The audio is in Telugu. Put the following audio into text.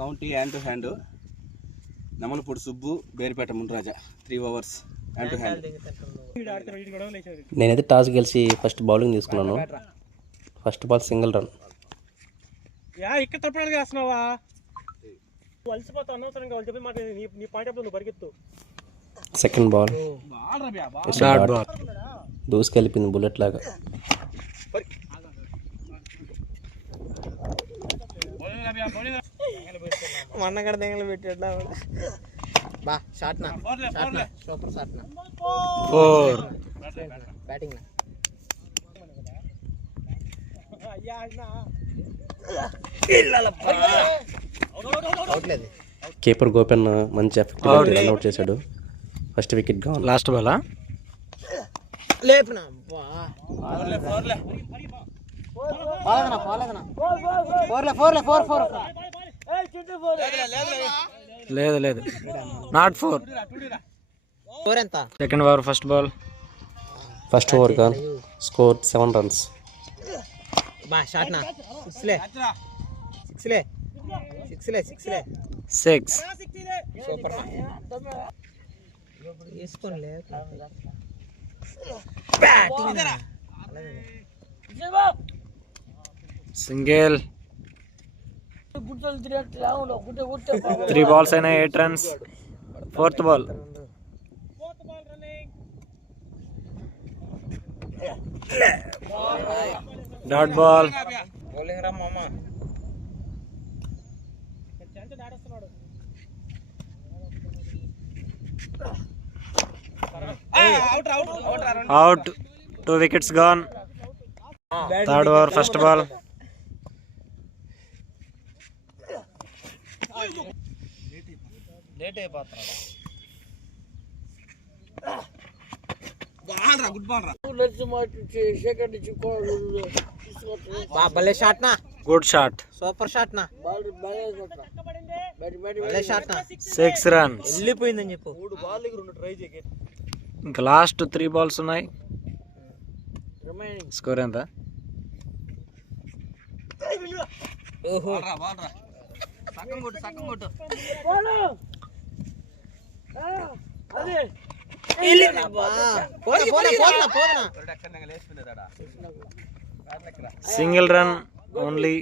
County hand to hand. Namalapudi Subbu, Beripeta Munraja 3 overs hand to hand. నేనైతే టాస్ గెలిచి ఫస్ట్ బౌలింగ్ తీసుకున్నాను. First ball single run. ఇక్కడ తప్పడానికి వేస్తున్నావా? అలసిపోతా అనవసరంగా వాళ్ళు చెప్పి మాట నీ పాయింట్ ఆఫ్ నువ్వు పరిగెత్తు. సెకండ్ బాల్ దూసుకెళ్ళిపోయింది బుల్లెట్ లాగా. మన్నగడ దెంగలు పెట్టాడు బా. షాట్ నా సూపర్ షాట్ నా 4 బ్యాటింగ్ నా. కీపర్ గోపెన్ మంచి ఎఫెక్టివ్ రన్అట్ చేశాడు. First wicket gone. Last ball లేపునా లేదు లేదు నాట్ 4. ఎంత? Second over first ball. First over గా స్కోర్ 7 runs. బా షాట్ నా 6 సూపర్ వేసుకోలే. సింగిల్. 3 balls అయినా 8 runs. Fourth ball. Dot ball. Bowling రా మామ. Out. 2 wickets gone. Third over first ball. Late అయిపోతున్నాడు. భలే షాట్ నా. Good shot. సూపర్ షాట్ నా. భలే షాట్ నా. 6 runs. వెళ్ళిపోయిందని చెప్పు. ఇంకా లాస్ట్ 3 balls ఉన్నాయి. స్కోర్ ఎంత? ఓహో సింగిల్ రన్ ఓన్లీ.